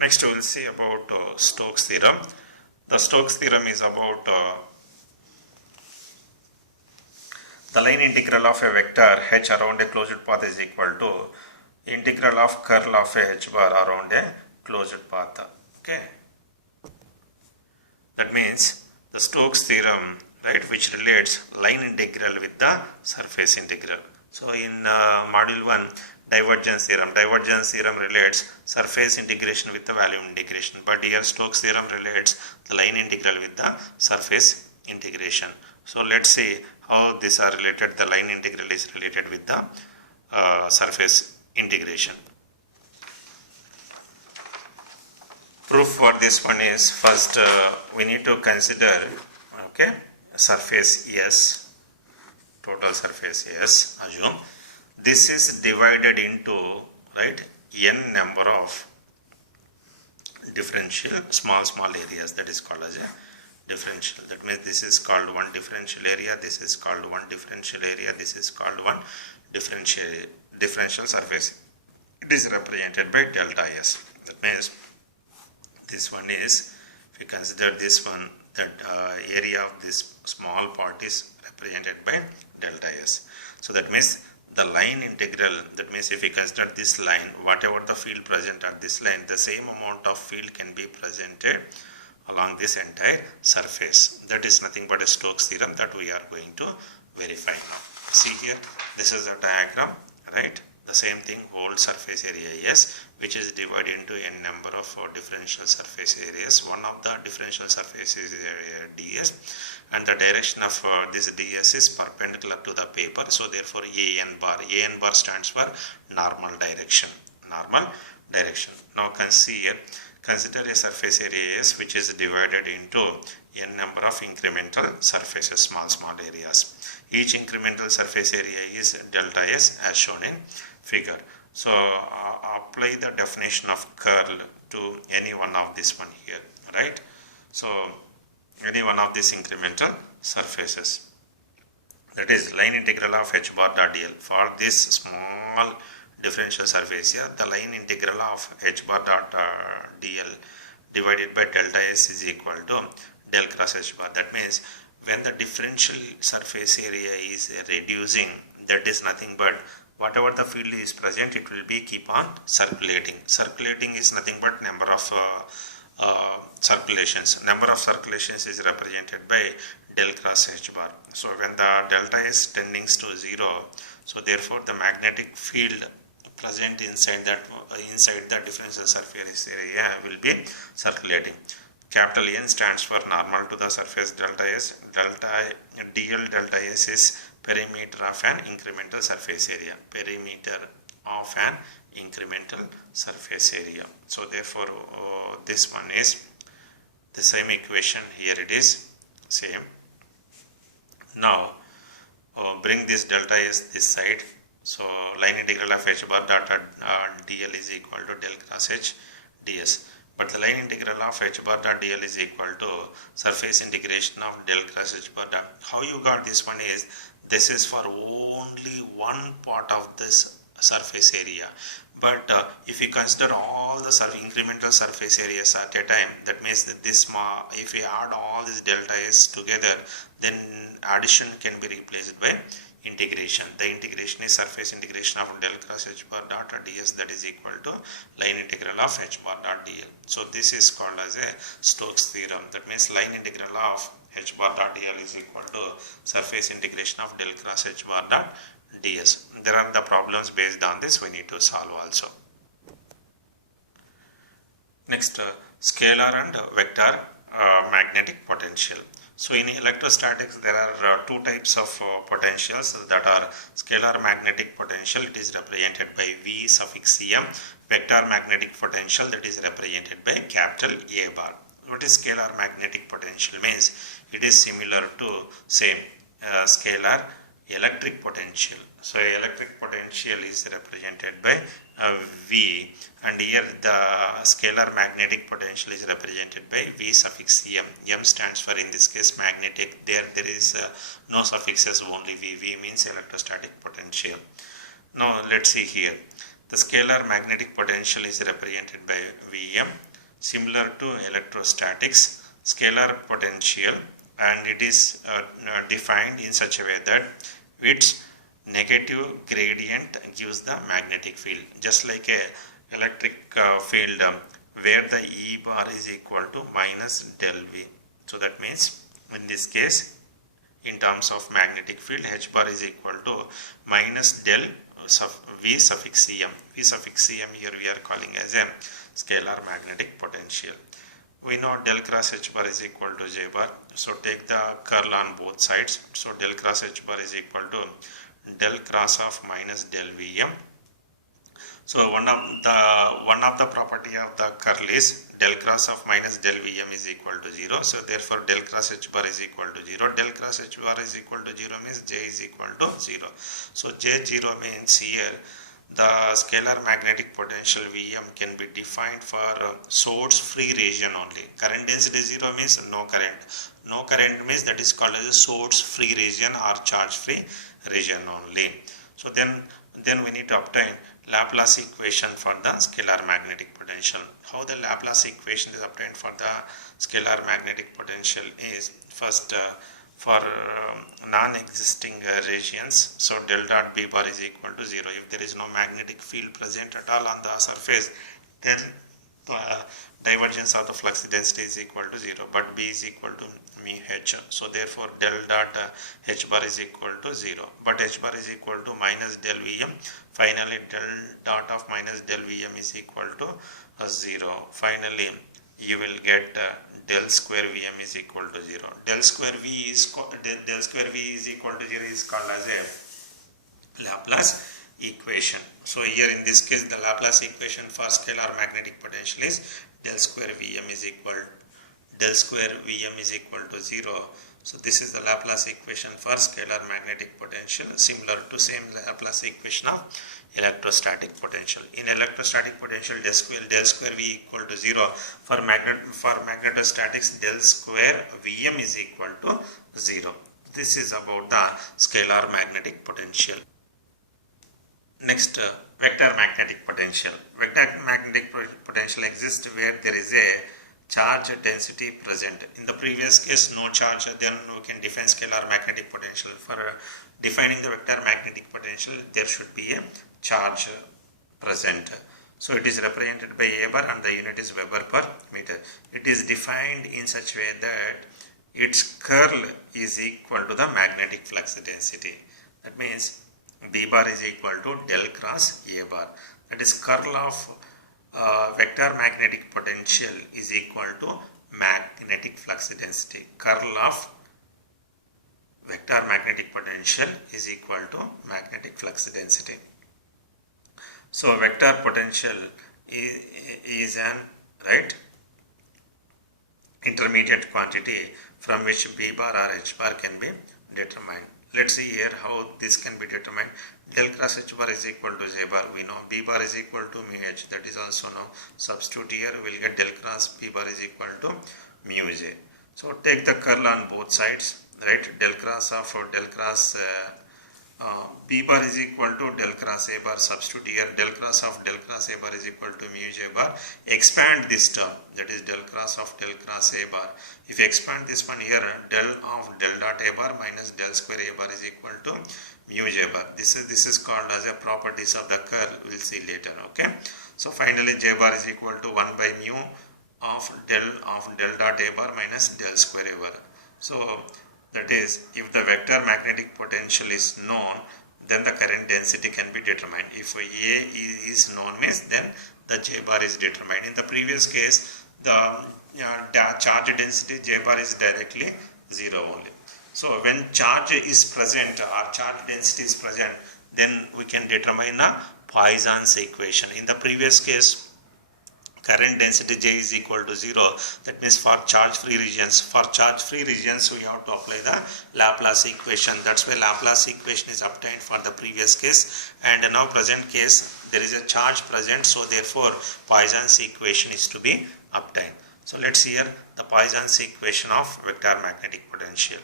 Next we will see about Stokes theorem. The Stokes theorem is about the line integral of a vector h around a closed path is equal to integral of curl of a h bar around a closed path. Okay, that means the Stokes theorem, right, which relates line integral with the surface integral. So in module 1, divergence theorem relates surface integration with the volume integration, but here Stokes theorem relates the line integral with the surface integration. So let's see how these are related. The line integral is related with the surface integration. Proof for this one is, first we need to consider, okay, surface S, total surface S, assume this is divided into, right, n number of differential small areas, that is called as a differential. That means this is called one differential area, this is called one differential area, this is called one differential surface. It is represented by delta S. That means this one is, if you consider this one, that area of this small part is represented by delta S. So that means the line integral, that means if you consider this line, whatever the field present at this line, the same amount of field can be presented along this entire surface. That is nothing but a Stokes theorem that we are going to verify now. See here, this is a diagram, right? The same thing, whole surface area S, which is divided into n number of differential surface areas. One of the differential surface is ds, and the direction of this ds is perpendicular to the paper. So therefore an bar stands for normal direction. Now consider a surface area S which is divided into n number of incremental surfaces, small areas. Each incremental surface area is delta S as shown in figure. So apply the definition of curl to any one of this one here, right? So any one of these incremental surfaces, that is line integral of h bar dot dl. For this small differential surface here, the line integral of h bar dot dl divided by delta S is equal to del cross h bar. That means when the differential surface area is reducing, that is nothing but whatever the field is present, it will be keep on circulating. Circulating is nothing but number of circulations. Number of circulations is represented by del cross h bar. So when the delta is tending to 0, so therefore the magnetic field present inside the differential surface area will be circulating. Capital N stands for normal to the surface delta S. Dl delta S is perimeter of an incremental surface area. Perimeter of an incremental surface area. So therefore this one is the same equation. Here it is same. Now bring this delta S this side. So line integral of h bar dot dl is equal to del cross h ds. But the line integral of h bar dot dl is equal to surface integration of del cross h bar dot. How you got this one is, this is for only one part of this surface area. But if you consider all the incremental surface areas at a time, that means that this if we add all these delta s together, then addition can be replaced by integration. The integration is surface integration of del cross h bar dot ds, that is equal to line integral of h bar dot dl. So this is called as a Stokes theorem. That means line integral of h bar dot dl is equal to surface integration of del cross h bar dot ds. There are the problems based on this we need to solve also. Next, scalar and vector magnetic potential. So in electrostatics there are two types of potentials, that are scalar magnetic potential, it is represented by V suffix m. Vector magnetic potential, that is represented by capital A bar. What is scalar magnetic potential means? It is similar to same scalar electric potential. So electric potential is represented by V, and here the scalar magnetic potential is represented by V suffix m. M stands for, in this case, magnetic. There is no suffixes, only V. V means electrostatic potential. Now let's see here. The scalar magnetic potential is represented by Vm, similar to electrostatics, scalar potential, and it is defined in such a way that its negative gradient gives the magnetic field, just like a electric field where the E bar is equal to minus del V. So that means in this case, in terms of magnetic field, H bar is equal to minus del V suffix Cm. V suffix Cm here we are calling as a scalar magnetic potential. We know del cross H bar is equal to J bar. So take the curl on both sides. So del cross H bar is equal to del cross of minus del Vm. So one of the property of the curl is del cross of minus del Vm is equal to 0. So therefore del cross H bar is equal to 0. Del cross H bar is equal to 0 means J is equal to 0. So J0 means here the scalar magnetic potential Vm can be defined for source free region only. Current density 0 means no current. No current means that is called as a source free region or charge free region only. So then we need to obtain Laplace equation for the scalar magnetic potential. How the Laplace equation is obtained for the scalar magnetic potential is first for non-existing regions. So del dot B bar is equal to 0. If there is no magnetic field present at all on the surface, then divergence of the flux density is equal to 0, but B is equal to mu H. So therefore del dot H bar is equal to 0, but H bar is equal to minus del Vm. Finally del dot of minus del Vm is equal to 0. Finally you will get del square Vm is equal to 0. Del square V is equal to 0 is called as a Laplace equation. So here in this case the Laplace equation for scalar magnetic potential is del square Vm is equal to 0. So this is the Laplace equation for scalar magnetic potential, similar to same Laplace equation of electrostatic potential. In electrostatic potential del square V equal to 0. For magnetostatics del square Vm is equal to 0. This is about the scalar magnetic potential. Next, vector magnetic potential. Vector magnetic potential exists where there is a charge density present. In the previous case, no charge, then we can define scalar magnetic potential. For defining the vector magnetic potential, there should be a charge present. So it is represented by A bar and the unit is Weber per meter. It is defined in such a way that its curl is equal to the magnetic flux density. That means B bar is equal to del cross A bar. That is curl of vector magnetic potential is equal to magnetic flux density. Curl of vector magnetic potential is equal to magnetic flux density. So vector potential is an intermediate quantity from which B bar or H bar can be determined. Let's see here how this can be determined. Del cross H bar is equal to J bar. We know B bar is equal to mu H. That is also now substitute here. We will get del cross B bar is equal to mu J. So take the curl on both sides. Del cross of del cross B bar is equal to del cross A bar. Substitute here. Del cross of del cross A bar is equal to mu J bar. Expand this term. That is del cross of del cross A bar. If you expand this one here, del of del dot A bar minus del square A bar is equal to mu J bar. This is called as a properties of the curl. We will see later. Okay. So finally J bar is equal to 1 by mu of del dot A bar minus del square A bar. So that is, if the vector magnetic potential is known, then the current density can be determined. If A is known means then the J bar is determined. In the previous case, the charge density J bar is directly 0 only. So when charge is present or charge density is present, then we can determine a Poisson's equation. In the previous case, current density J is equal to 0. That means for charge free regions. For charge free regions, we have to apply the Laplace equation. That's why Laplace equation is obtained for the previous case. And now present case, there is a charge present. So therefore, Poisson's equation is to be obtained. So let's see here the Poisson's equation of vector magnetic potential.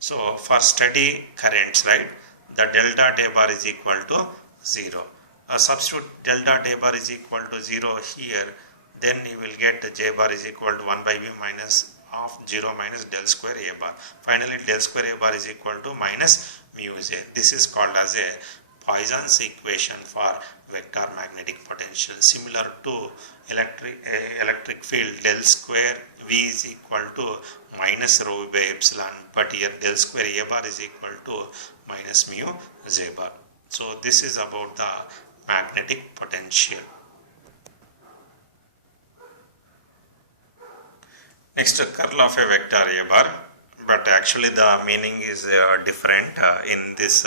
So for steady currents, the del dot A bar is equal to 0. Substitute del dot A bar is equal to 0 here. then you will get J bar is equal to 1 by B minus of 0 minus del square A bar. Finally, del square A bar is equal to minus mu J. This is called as a Poisson's equation for vector magnetic potential. Similar to electric field, del square V is equal to minus rho by epsilon, but here del square A bar is equal to minus mu J bar. So this is about the magnetic potential. Next, curl of a vector A bar, but actually the meaning is different in this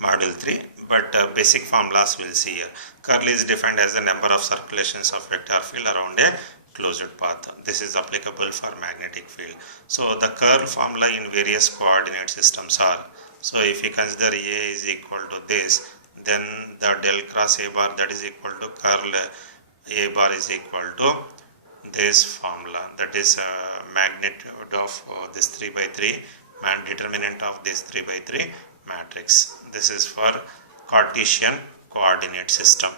module 3, but basic formulas we'll see here. Curl is defined as the number of circulations of vector field around a closed path. This is applicable for magnetic field. So the curl formula in various coordinate systems are, so if you consider A is equal to this, then the del cross A bar, that is equal to curl A bar is equal to this formula, that is magnitude of this 3 by 3 and determinant of this 3 by 3 matrix. This is for Cartesian coordinate system.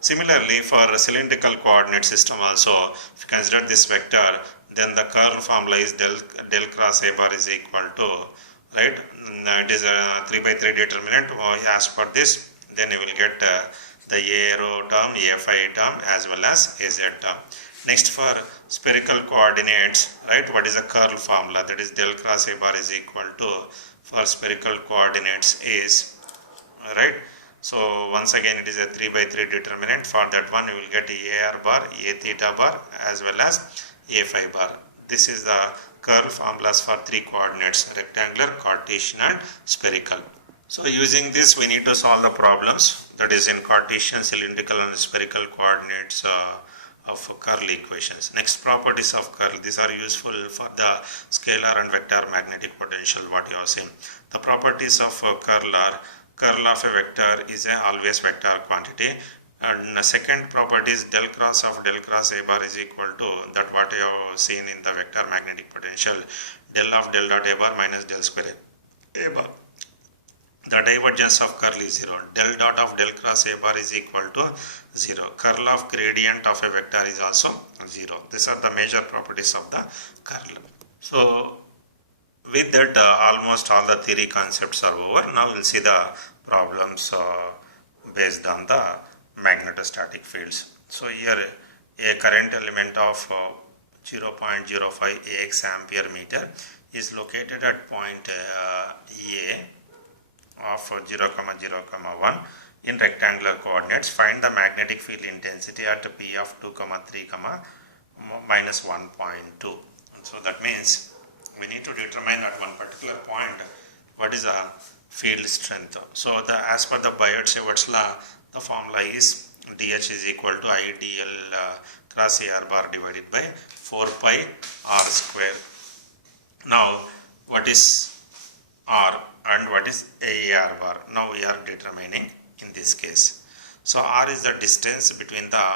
Similarly, for a cylindrical coordinate system also, if you consider this vector, then the curl formula is del cross A bar is equal to, right, it is a 3 by 3 determinant. As per this, then you will get the A rho term, A phi term, as well as AZ term. Next, for spherical coordinates, right, what is the curl formula? That is del cross A bar is equal to, for spherical coordinates is, right, so once again it is a 3 by 3 determinant. For that one you will get AR bar, A theta bar, as well as A phi bar. This is the curl formulas for 3 coordinates: rectangular, Cartesian and spherical. So using this we need to solve the problems, that is in Cartesian, cylindrical and spherical coordinates of curl equations. Next, properties of curl. These are useful for the scalar and vector magnetic potential, what you have seen. The properties of curl are, curl of a vector is a always vector quantity, and the second property is del cross A bar is equal to that what you have seen in the vector magnetic potential, del of del dot A bar minus del square A bar. The divergence of curl is 0. Del dot of del cross A bar is equal to 0. Curl of gradient of a vector is also 0. These are the major properties of the curl. So with that, almost all the theory concepts are over. Now we'll see the problems based on the magnetostatic fields. So here a current element of 0.05 AX ampere meter is located at point A of 0, 0, 1 in rectangular coordinates. Find the magnetic field intensity at P of 2, 3, minus 1.2. So that means we need to determine at one particular point what is the field strength. So as per the Biot-Savart's law, the formula is dH is equal to IDL cross AR bar divided by 4 pi R square. Now what is R and what is AR bar? Now we are determining in this case. So R is the distance between the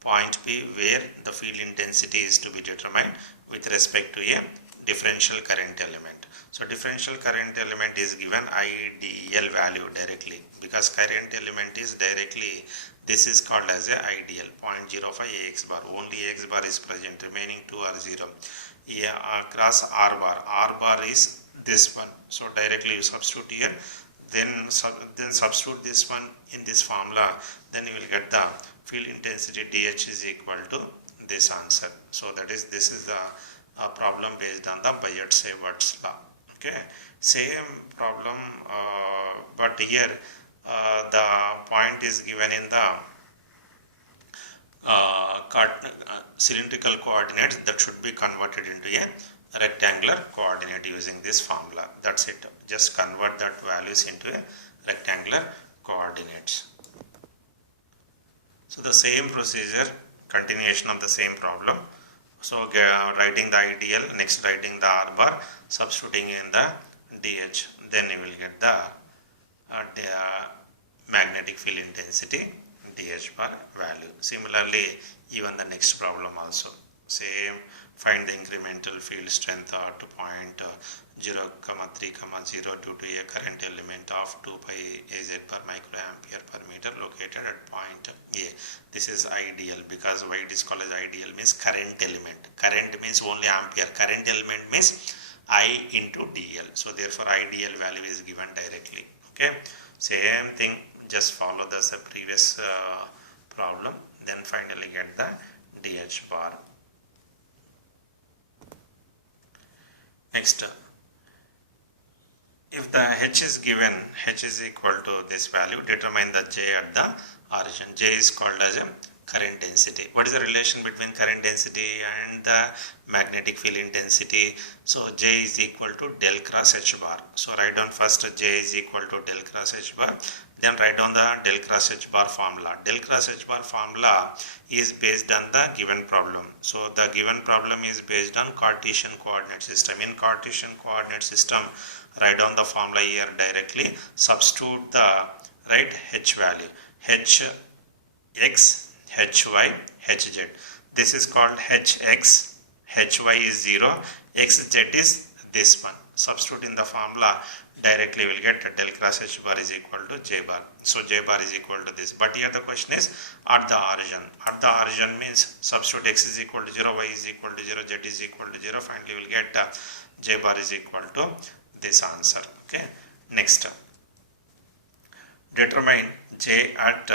point P where the field intensity is to be determined with respect to a differential current element. So differential current element is given IDL value directly, because current element is directly, this is called as a IDL 0.05 AX bar. Only AX bar is present, remaining 2 are 0. Cross R bar is this one. So directly you substitute here, then substitute this one in this formula, then you will get the field intensity dH is equal to this answer. So that is, this is the problem based on the Biot-Savart's law. Okay, same problem, but here the point is given in the cylindrical coordinates that should be converted into a rectangular coordinate using this formula. That's it. Just convert that values into a rectangular coordinates. So the same procedure, continuation of the same problem. So writing the ideal, next writing the R bar, substituting in the dH, then you will get the magnetic field intensity dH bar value. Similarly, even the next problem also. Same, find the incremental field strength to point 0, 3, 0 due to a current element of 2 pi Az per microampere per meter located at point A. This is ideal, because why it is called as ideal means current element. Current means only ampere. Current element means I into dl. So therefore ideal value is given directly. Okay. Same thing, just follow the previous problem, then finally get the dh bar. Next, if the h is given, h is equal to this value, determine the j at the origin. J is called as a current density. What is the relation between current density and the magnetic field intensity? So J is equal to del cross H bar. So write down first J is equal to del cross H bar. Then write down the del cross H bar formula. Del cross H bar formula is based on the given problem. So the given problem is based on Cartesian coordinate system. In Cartesian coordinate system, write down the formula here directly. Substitute the H value. H x, Hy, Hz. This is called Hx, Hy is 0, Xz is this one. Substitute in the formula, directly we will get del cross H bar is equal to J bar. So J bar is equal to this. But here the question is at the origin. At the origin means substitute X is equal to 0, Y is equal to 0, Z is equal to 0. Finally we will get J bar is equal to this answer. Okay. Next, determine J at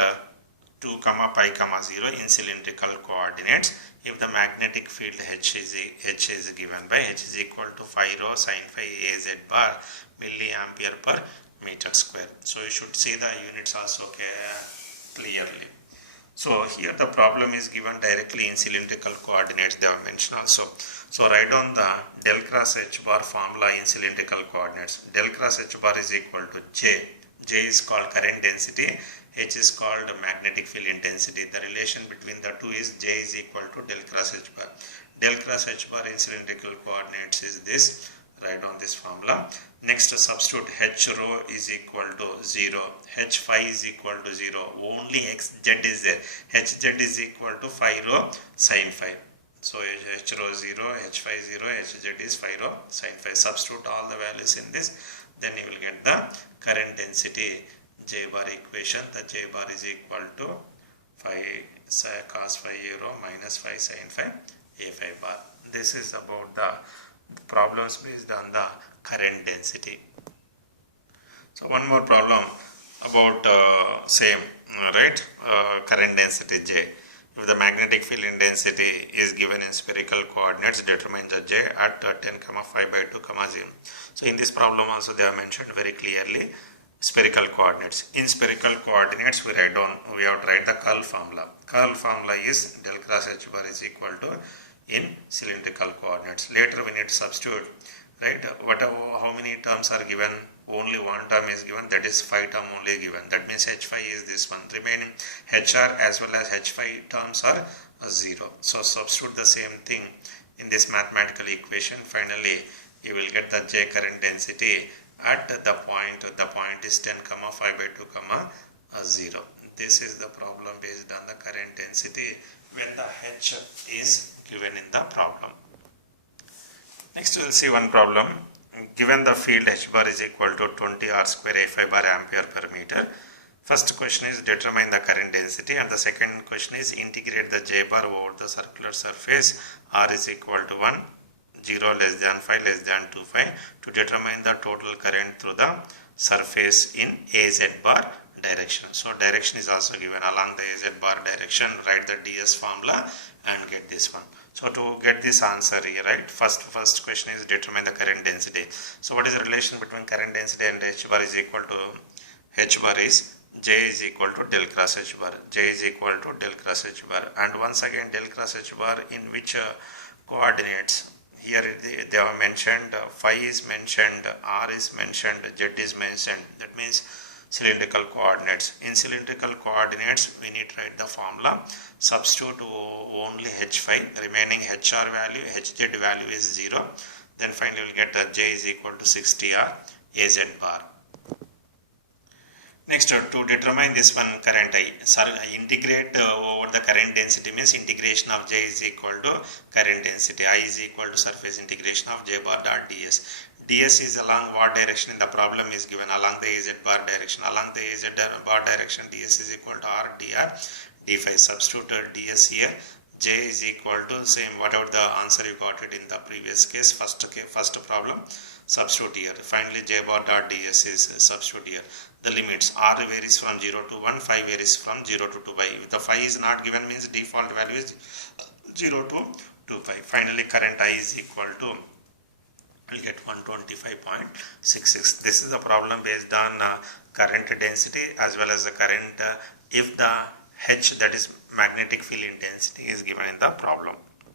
2, pi, 0 in cylindrical coordinates if the magnetic field H is given by H is equal to phi rho sin phi Az bar milliampere per meter square. So you should see the units also clearly. So here the problem is given directly in cylindrical coordinates, they have mentioned also. So write down the del cross H bar formula in cylindrical coordinates. Del cross H bar is equal to J. J is called current density, H is called magnetic field intensity. The relation between the two is J is equal to del cross H bar. Del cross H bar in cylindrical coordinates is this. Write down this formula. Next, substitute H rho is equal to 0, H phi is equal to 0, only Xz is there. Hz is equal to phi rho sin phi. So H rho 0, H phi 0, Hz is phi rho sin phi. Substitute all the values in this, then you will get the current density J bar equation. The J bar is equal to phi cos phi a rho minus phi sin phi a phi bar. This is about the problems based on the current density. So one more problem about current density J. If the magnetic field intensity is given in spherical coordinates, determine the J at 10, phi by 2, 0. So in this problem also they are mentioned very clearly spherical coordinates. In spherical coordinates we have to write the curl formula. Curl formula is del cross H bar is equal to in cylindrical coordinates. Later we need to substitute, how many terms are given? Only one term is given, that is phi term only given. That means H phi is this one. Remaining HR as well as H phi terms are 0. So substitute the same thing in this mathematical equation. Finally you will get the J current density at the point is 10, phi by 2, 0. This is the problem based on the current density when the H is given in the problem. Next we will see one problem. Given the field H bar is equal to 20 R square A phi bar ampere per meter. First question is determine the current density, and the second question is integrate the J bar over the circular surface R is equal to 1, 0 less than phi less than 2 phi to determine the total current through the surface in AZ bar direction. So direction is also given along the AZ bar direction. Write the DS formula and get this one. So to get this answer here, first question is determine the current density. So what is the relation between current density and H bar is equal to H bar is J is equal to del cross H bar. J is equal to del cross H bar. And once again del cross H bar in which coordinates? Here they have mentioned phi is mentioned, R is mentioned, Z is mentioned. That means cylindrical coordinates. In cylindrical coordinates we need to write the formula. Substitute only H phi, remaining HR value, Hz value is 0. Then finally we will get J is equal to 60 R AZ bar. Next, to determine this one current I, integrate over the current density means integration of J is equal to current density. I is equal to surface integration of J bar dot ds. ds is along what direction in the problem is given, along the az bar direction. Along the az bar direction, ds is equal to r dr d5. Substitute ds here. J is equal to same whatever the answer you got it in the previous case, first problem. Substitute here. Finally, J bar dot ds is substitute here. The limits r varies from 0 to 1, phi varies from 0 to 2 pi. If the phi is not given means default value is 0 to 2 pi. Finally, current I is equal to, we'll get 125.66. This is the problem based on current density as well as the current if the H, that is magnetic field intensity, is given in the problem.